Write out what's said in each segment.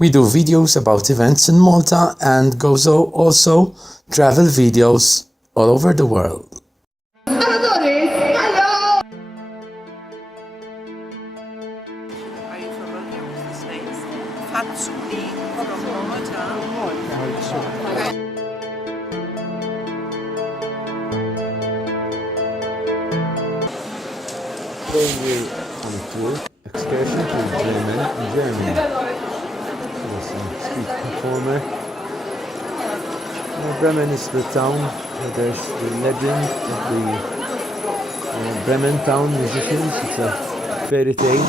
We do videos about events in Malta and Gozo also travel videos all over the world. Hello! Are you familiar with this name? Fazzuli from Malta. Today we're on a tour excursion to Bremen in Germany. There's a street performer. Bremen is the town where there's the legend of the Bremen Town Musicians. It's a fairy tale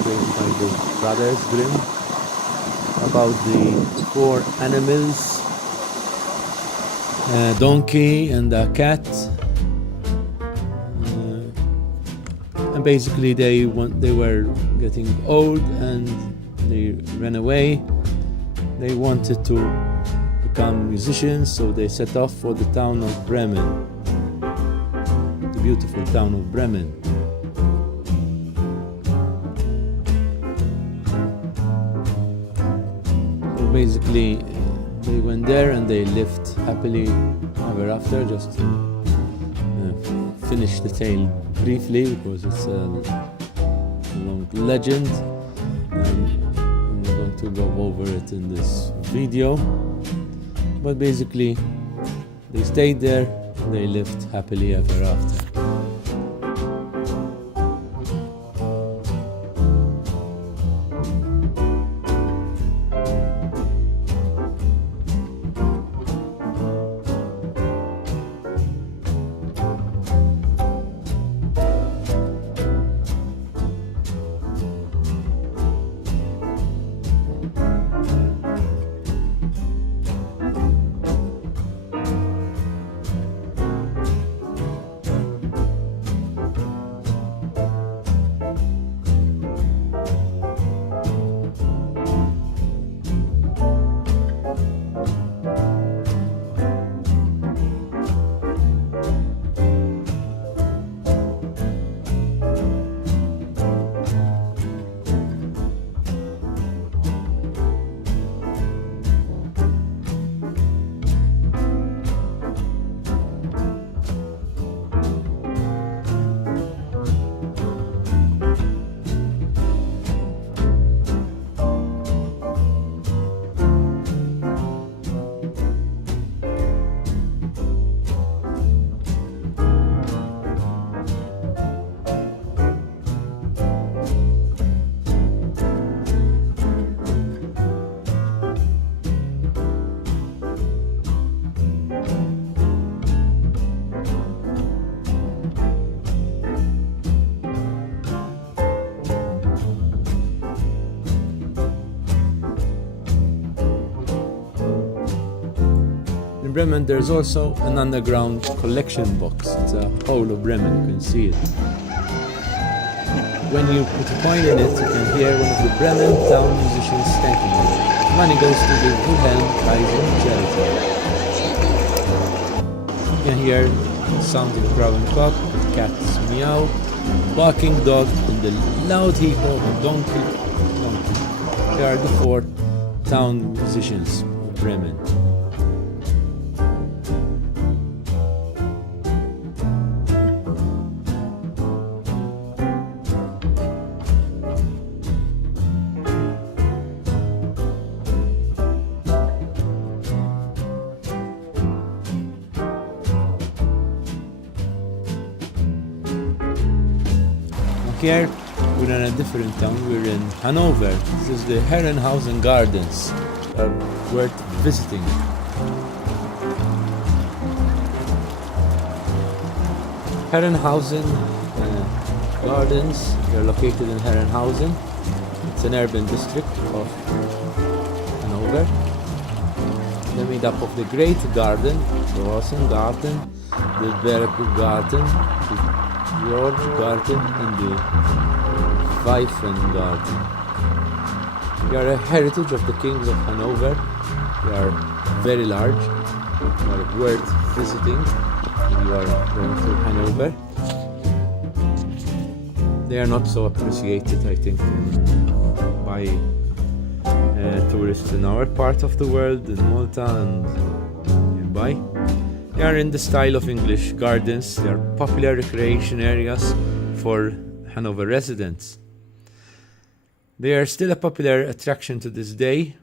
created by the brothers Grimm about the four animals, a donkey and a cat. And basically they were getting old and they ran away. They wanted to become musicians, so they set off for the town of Bremen, the beautiful town of Bremen. So basically they went there and they lived happily ever after. Just to finish the tale briefly, because it's a long legend and I'm going to go over it in this video. But basically they stayed there and they lived happily ever after. In Bremen there's also an underground collection box. It's a whole of Bremen, you can see it. When you put a coin in it, you can hear one of the Bremen Town Musicians thanking you. Money goes to the Wilhelm Kaiser charity. You can hear the sound of a crowing cock, cat's meow, barking dog, and the loud hee-haw of a donkey. They are the four town musicians of Bremen. Here we're in a different town, we're in Hanover. This is the Herrenhausen Gardens. They are worth visiting. Herrenhausen Gardens, they're located in Herrenhausen. It's an urban district of Hanover. They're made up of the Great Garden, the Rosen Garden, the Berg Garden, the George Garden and the Weifen Garden. They are a heritage of the kings of Hanover. They are very large. They are worth visiting if you are going to Hanover. They are not so appreciated, I think, by tourists in our part of the world, in Malta and nearby. They are in the style of English gardens. They are popular recreation areas for Hanover residents. They are still a popular attraction to this day.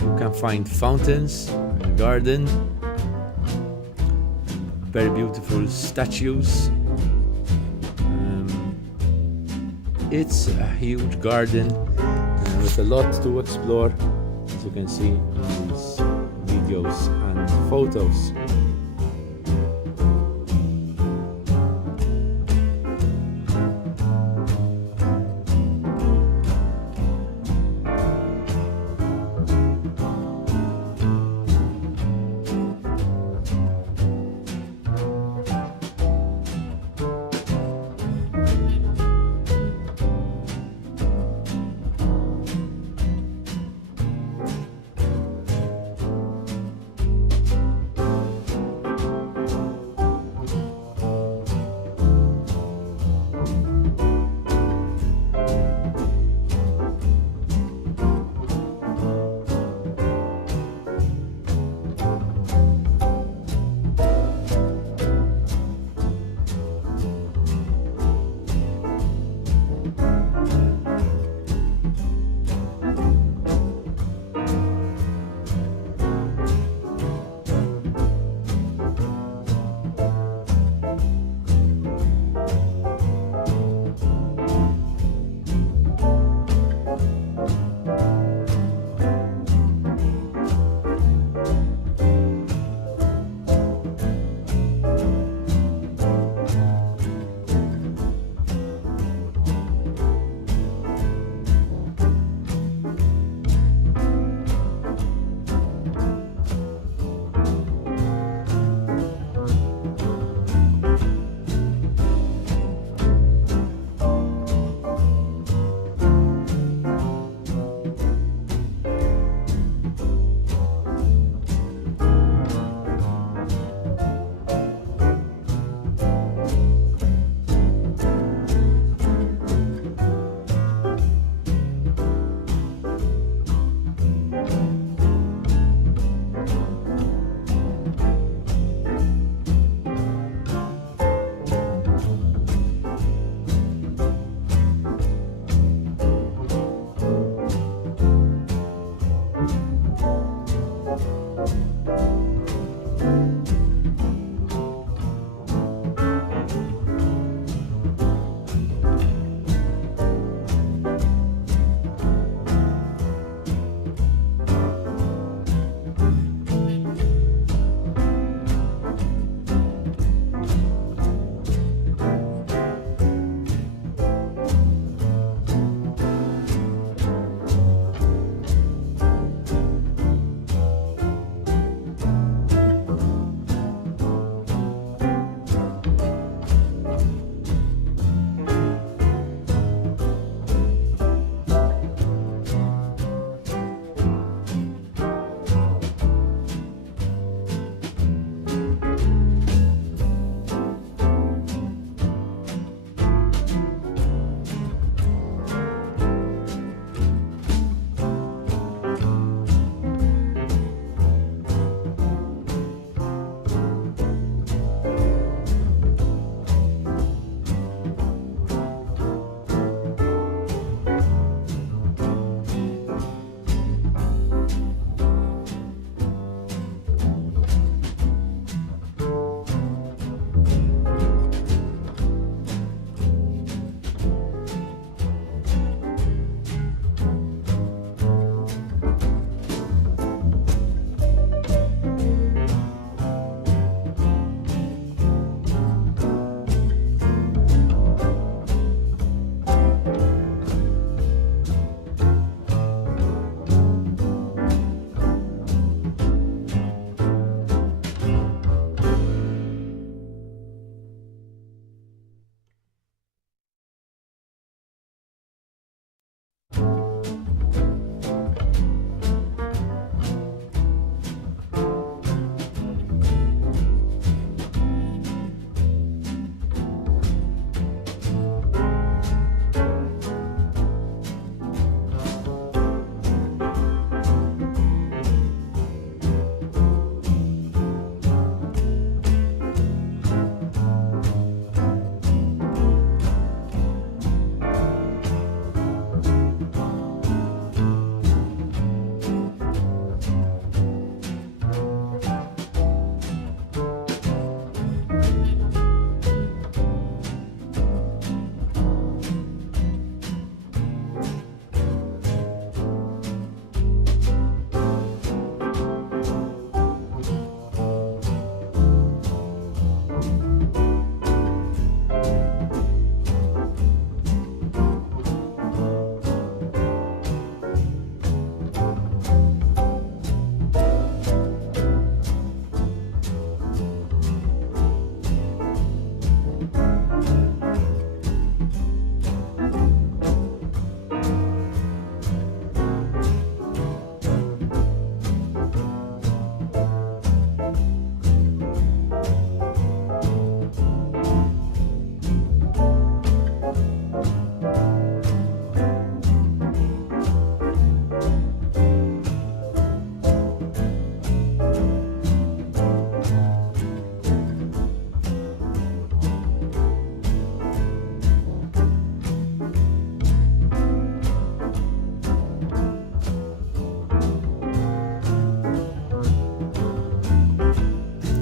You can find fountains in the garden, very beautiful statues. It's a huge garden with a lot to explore, as you can see in these videos and photos.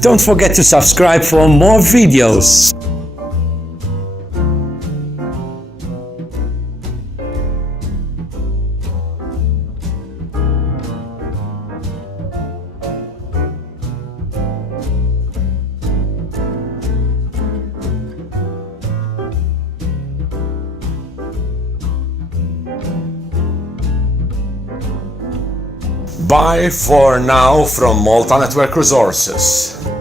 Don't forget to subscribe for more videos. Bye for now from Malta Network Resources.